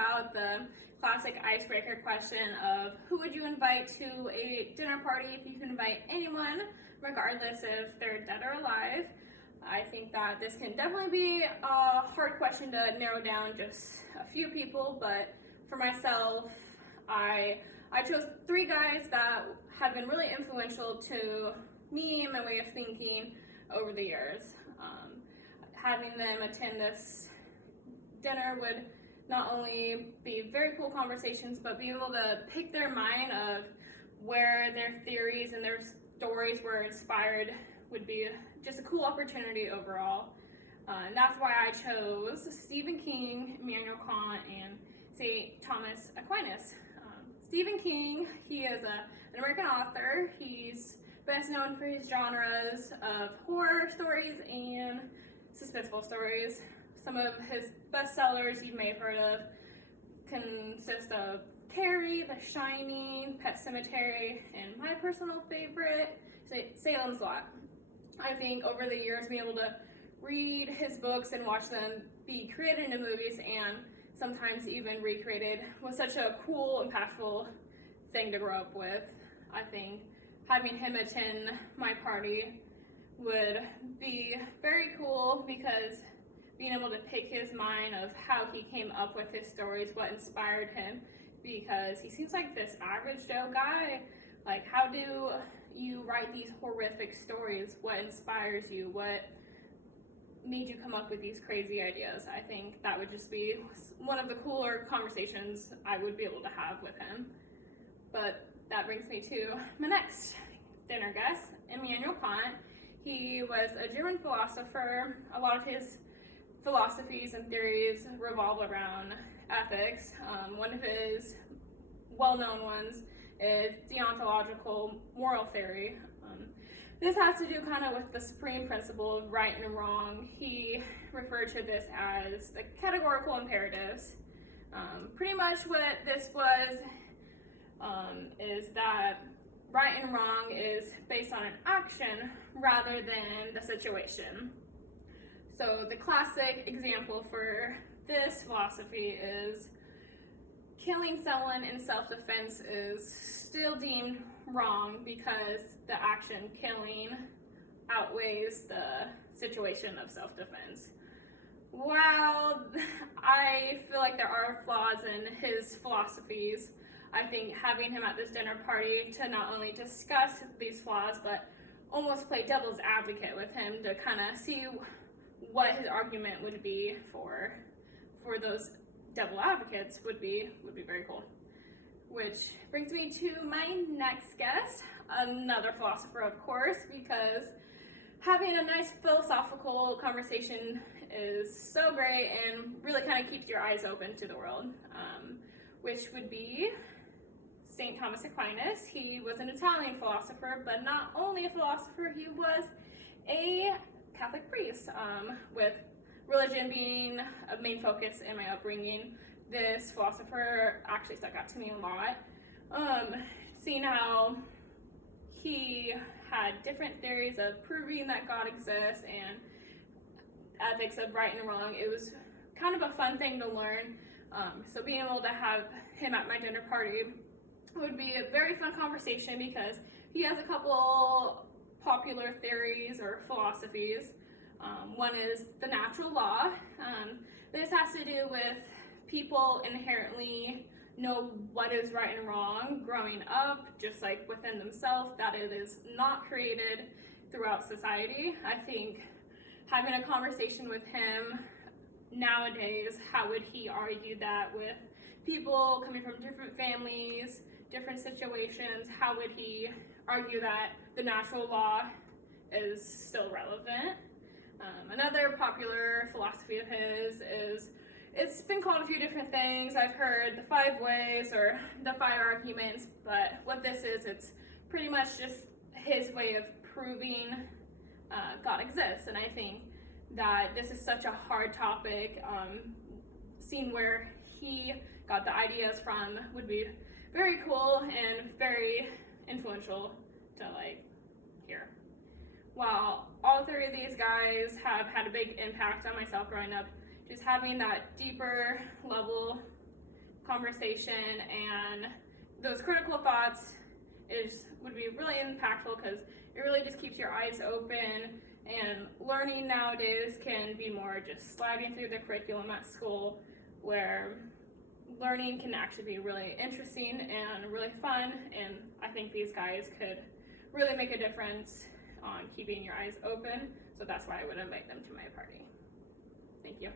about the classic icebreaker question of who would you invite to a dinner party if you could invite anyone, regardless if they're dead or alive. I think that this can definitely be a hard question to narrow down just a few people, but for myself, I chose 3 guys that have been really influential to me and my way of thinking over the years. Having them attend this dinner would not only be very cool conversations, but be able to pick their mind of where their theories and their stories were inspired would be just a cool opportunity overall. And that's why I chose Stephen King, Immanuel Kant, and St. Thomas Aquinas. Stephen King, he is an American author. He's best known for his genres of horror stories and suspenseful stories. Some of his bestsellers you may have heard of consist of Carrie, The Shining, Pet Sematary, and my personal favorite, Salem's Lot. I think over the years being able to read his books and watch them be created into movies and sometimes even recreated was such a cool, impactful thing to grow up with. I think having him attend my party would be very cool because being able to pick his mind of how he came up with his stories, what inspired him, because he seems like this average Joe guy. Like, how do you write these horrific stories? What inspires you? What made you come up with these crazy ideas? I think that would just be one of the cooler conversations I would be able to have with him. But that brings me to my next dinner guest, Immanuel Kant. He was a German philosopher. A lot of his philosophies and theories revolve around ethics. One of his well-known ones is deontological moral theory. This has to do kind of with the supreme principle of right and wrong. He referred to this as the categorical imperatives. Pretty much what this was is that right and wrong is based on an action rather than the situation. So the classic example for this philosophy is killing someone in self-defense is still deemed wrong because the action killing outweighs the situation of self-defense. While I feel like there are flaws in his philosophies, I think having him at this dinner party to not only discuss these flaws, but almost play devil's advocate with him to kind of see what his argument would be for those devil advocates would be very cool. Which brings me to my next guest, another philosopher, of course, because having a nice philosophical conversation is so great and really kind of keeps your eyes open to the world, which would be St. Thomas Aquinas. He was an Italian philosopher, but not only a philosopher, he was a Catholic priest, with religion being a main focus in my upbringing. This philosopher actually stuck out to me a lot. Seeing how he had different theories of proving that God exists and ethics of right and wrong, it was kind of a fun thing to learn. So being able to have him at my dinner party would be a very fun conversation because he has a couple popular theories or philosophies. One is the natural law. This has to do with people inherently know what is right and wrong growing up, just like within themselves, that it is not created throughout society. I think having a conversation with him nowadays, how would he argue that with people coming from different families, different situations, how would he argue that the natural law is still relevant? Another popular philosophy of his is, it's been called a few different things. I've heard the 5 ways or the 5 arguments, but what this is, it's pretty much just his way of proving God exists. And I think that this is such a hard topic. Seeing where he got the ideas from would be very cool and very influential to hear. While all 3 of these guys have had a big impact on myself growing up, just having that deeper level conversation and those critical thoughts would be really impactful, because it really just keeps your eyes open, and learning nowadays can be more just sliding through the curriculum at school, where learning can actually be really interesting and really fun, and I think these guys could really make a difference on keeping your eyes open, so that's why I would invite them to my party. Thank you.